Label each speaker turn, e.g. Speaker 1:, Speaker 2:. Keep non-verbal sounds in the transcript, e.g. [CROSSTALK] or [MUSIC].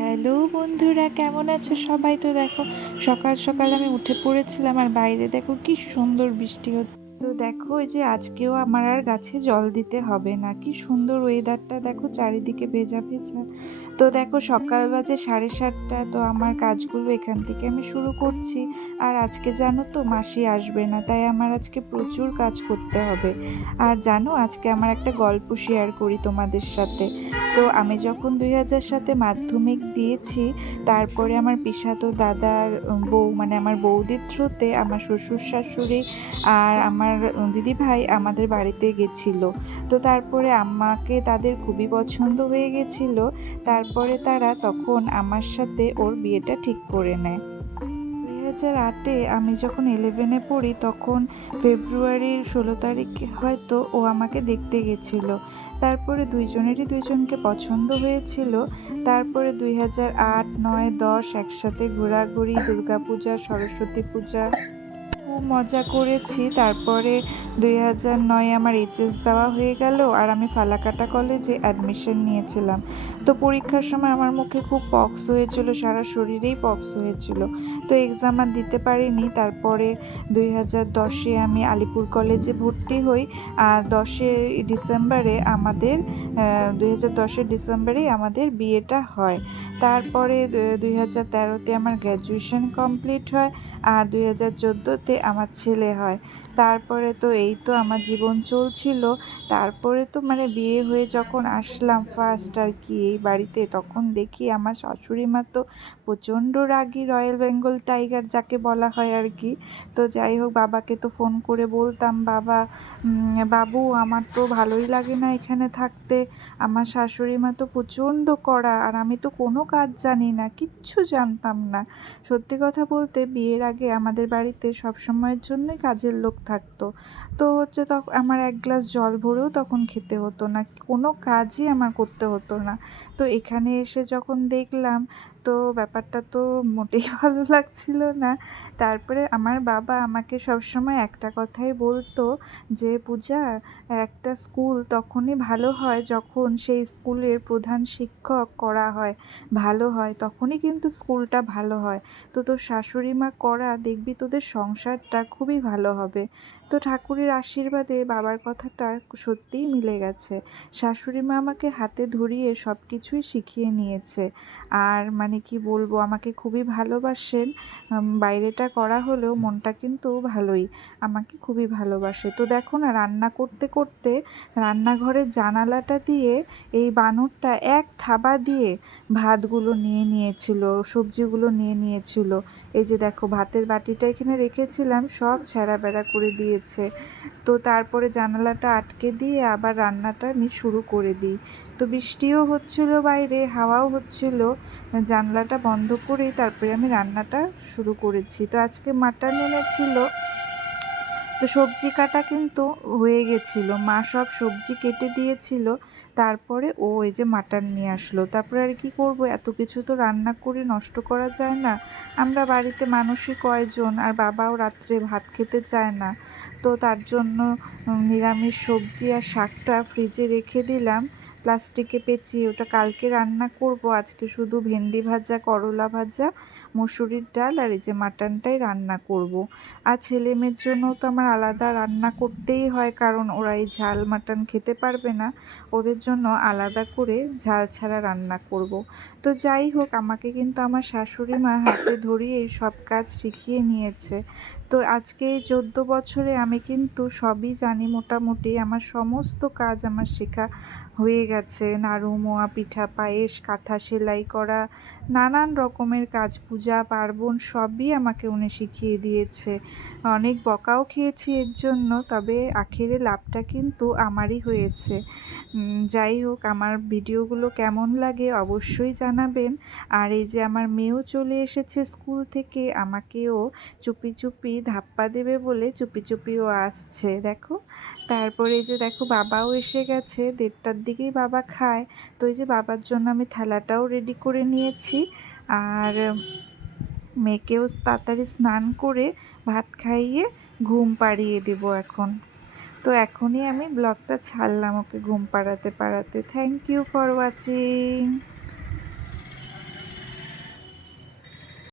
Speaker 1: Hello বন্ধুরা, কেমন আছে সবাই? তো দেখো, সকাল সকাল আমি উঠে পড়েছিলাম আর বাইরে। দেখো কি সুন্দর বৃষ্টি হচ্ছে। তো দেখো ওই যে আজকেও আমার আর গাছে জল দিতে হবে না। কি সুন্দর ওয়েদারটা দেখো, চারিদিকে ভেজা ভেজা। তো দেখো, সকাল বাজে সাড়ে সাতটা, তো আমার কাজগুলো এখান থেকে আমি শুরু করছি। আর আজকে জানো তো, মাসি আসবে না, তাই আমার আজকে প্রচুর কাজ করতে হবে। আর জানো, আজকে আমার একটা গল্প শেয়ার করি তোমাদের সাথে। তো আমি যখন দুই হাজার সাতে মাধ্যমিক দিয়েছি, তারপরে আমার পিসাতো দাদার বউ মানে আমার বৌদির থ্রুতে আমার শ্বশুর শাশুড়ি আর আমার দিদি ভাই আমাদের বাড়িতে গেছিল। তো তারপরে আমাকে তাদের খুবই পছন্দ হয়ে গেছিল। তারপরে তারা তখন আমার সাথে ওর বিয়েটা ঠিক করে নেয়। দুই হাজার আটে আমি যখন ইলেভেনে পড়ি, তখন ফেব্রুয়ারির ষোলো তারিখে হয়তো ও আমাকে দেখতে গেছিল। তারপরে দুইজনেরই দুইজনকে পছন্দ হয়েছিল। তারপরে দুই হাজার আট, নয়, দশ একসাথে ঘোরাঘুরি, দুর্গাপূজা, সরস্বতী পূজা খুব মজা করেছি। তারপরে দুই হাজার নয় আমার এইচএস দেওয়া হয়ে গেল আর আমি ফালাকাটা কলেজে অ্যাডমিশন নিয়েছিলাম। তো পরীক্ষার সময় আমার মুখে খুব পক্স হয়েছিল, সারা শরীরেই পক্স হয়েছিল। তো এক্সাম আর দিতে পারিনি, তারপরে দুই হাজার দশে আমি আলিপুর কলেজে ভর্তি হই, আর দশে ডিসেম্বরে আমাদের দুই হাজার দশের ডিসেম্বরেই আমাদের বিয়েটা হয়। তারপরে দুই হাজার তেরোতে আমার গ্র্যাজুয়েশন কমপ্লিট হয়, আর দুই হাজার চোদ্দোতে আমার ছেলে হয়। তারপরে তো এই তো আমার জীবন চলছিল। তারপরে তো মানে বিয়ে হয়ে যখন আসলাম ফার্স্ট আর কি এই বাড়িতে, তখন দেখি আমার শাশুড়ি মা তো প্রচণ্ড রাগি রয়্যাল বেঙ্গল টাইগার যাকে বলা হয় আর কি। তো যাই হোক, বাবাকে তো ফোন করে বলতাম, বাবা বাবু, আমার তো ভালোই লাগে না এখানে থাকতে। আমার শাশুড়ি মা তো প্রচণ্ড কড়া আর আমি তো কোনো কাজ জানি না, কিচ্ছু জানতাম না। সত্যি কথা বলতে, বিয়ের আগে আমাদের বাড়িতে সব সময়ের জন্যই কাজের লোক থাকতো। তো হচ্ছে তখন আমার এক গ্লাস জল ভরেও তখন খেতে হতো না, কোনো কাজই আমার করতে হতো না। তো এখানে এসে যখন দেখলাম, তো ব্যাপারটা তো মোটেই [LAUGHS] ভালো লাগছিল না। তারপরে আমার বাবা আমাকে সবসময় একটা কথাই বলতো যে, পূজা, একটা স্কুল তখনই ভালো হয় যখন সেই স্কুলের প্রধান শিক্ষক করা হয়। ভালো হয় তখনই কিন্তু স্কুলটা ভালো হয়। তো তোর শাশুড়ি মা করা, দেখবি তোদের সংসারটা খুবই ভালো হবে। তো ঠাকুরের আশীর্বাদে বাবার কথাটা সত্যিই মিলে গেছে। শাশুড়ি মা আমাকে হাতে ধরিয়ে সব কিছুই শিখিয়ে নিয়েছে। আর মানে কি বলব, আমাকে খুবই ভালোবাসেন। বাইরেটা করা হলেও মনটা কিন্তু ভালোই, আমাকে খুবই ভালোবাসে। তো দেখো না, রান্না করতে করতে রান্নাঘরের জানালাটা দিয়ে এই বানরটা এক থাবা দিয়ে ভাতগুলো নিয়ে নিয়েছিল, সবজিগুলো নিয়ে নিয়েছিল। এই যে দেখো, ভাতের বাটিটা এখানে রেখেছিলাম, সব ছেঁড়া বেড়া করে দিয়েছে। তো তারপরে জানালাটা আটকে দিয়ে আবার রান্নাটা আমি শুরু করে দিই। তো বৃষ্টিও হচ্ছিল বাইরে, হাওয়াও হচ্ছিল, জানলাটা বন্ধ করেই তারপরে আমি রান্নাটা শুরু করেছি। তো আজকে মাটন এনেছিল, তো সবজি কাটা কিন্তু হয়ে গেছিল। মা সব সবজি কেটে দিয়েছিল, তারপরে ও এই যে মাটন নিয়ে আসলো। তারপরে আর কি করব? এত কিছু তো রান্না করে নষ্ট করা যায় না। আমরা বাড়িতে মানুষই কয়জন, আর বাবাও রাত্রে ভাত খেতে চায় না। তো তার জন্য নিরামিষ সবজি আর শাকটা ফ্রিজে রেখে দিলাম প্লাস্টিকে পেঁচিয়ে ওটা কালকে রান্না করব আজকে শুধু ভেন্ডি ভাজা, করলা ভাজা, মুসুরির ডাল আর এই যে মাটনটাই রান্না করব। আর ছেলে মেয়ের জন্য তো আমার আলাদা রান্না করতেই হয়, কারণ ওরা এই ঝাল মাটন খেতে পারবে না ওদের জন্য আলাদা করে ঝাল ছাড়া রান্না করব। তো যাই হোক, আমাকে কিন্তু আমার শাশুড়ি মা হাতে ধরিয়ে সব কাজ শিখিয়ে নিয়েছে তো আজকে এই চোদ্দ বছরে আমি কিন্তু সবই জানি মোটামুটি। আমার সমস্ত কাজ আমার শেখা। হয়ে গেছে। নাড়ু, মোয়া, পিঠা, পায়েস, কাঁথা সেলাই করা, নানান রকমের কাজ, পূজা, পার্বণ সবই আমাকে উনি শিখিয়ে দিয়েছে। অনেক বকাও খেয়েছি এর জন্য, তবে আখেরে লাভটা কিন্তু আমারই হয়েছে। যাই হোক, আমার ভিডিওগুলো কেমন লাগে অবশ্যই জানাবেন। আর এই যে আমার মেয়েও চলে এসেছে স্কুল থেকে, আমাকেও চুপি চুপি ধাপ্পা দেবে বলে চুপি চুপিও আসছে। দেখো, তারপরে যে দেখো, বাবাও এসে গেছে, দেড়টার দিকেই বাবা খায়। তো এই যে বাবার জন্য আমি থালাটাও রেডি করে নিয়েছি। আর মেয়েকেও তাড়াতাড়ি স্নান করে ভাত খাইয়ে ঘুম পাড়িয়ে দেব এখন। তো এখনই আমি ব্লগটা ছাড়লাম ওকে ঘুম পাড়াতে পাড়াতে। Thank you for watching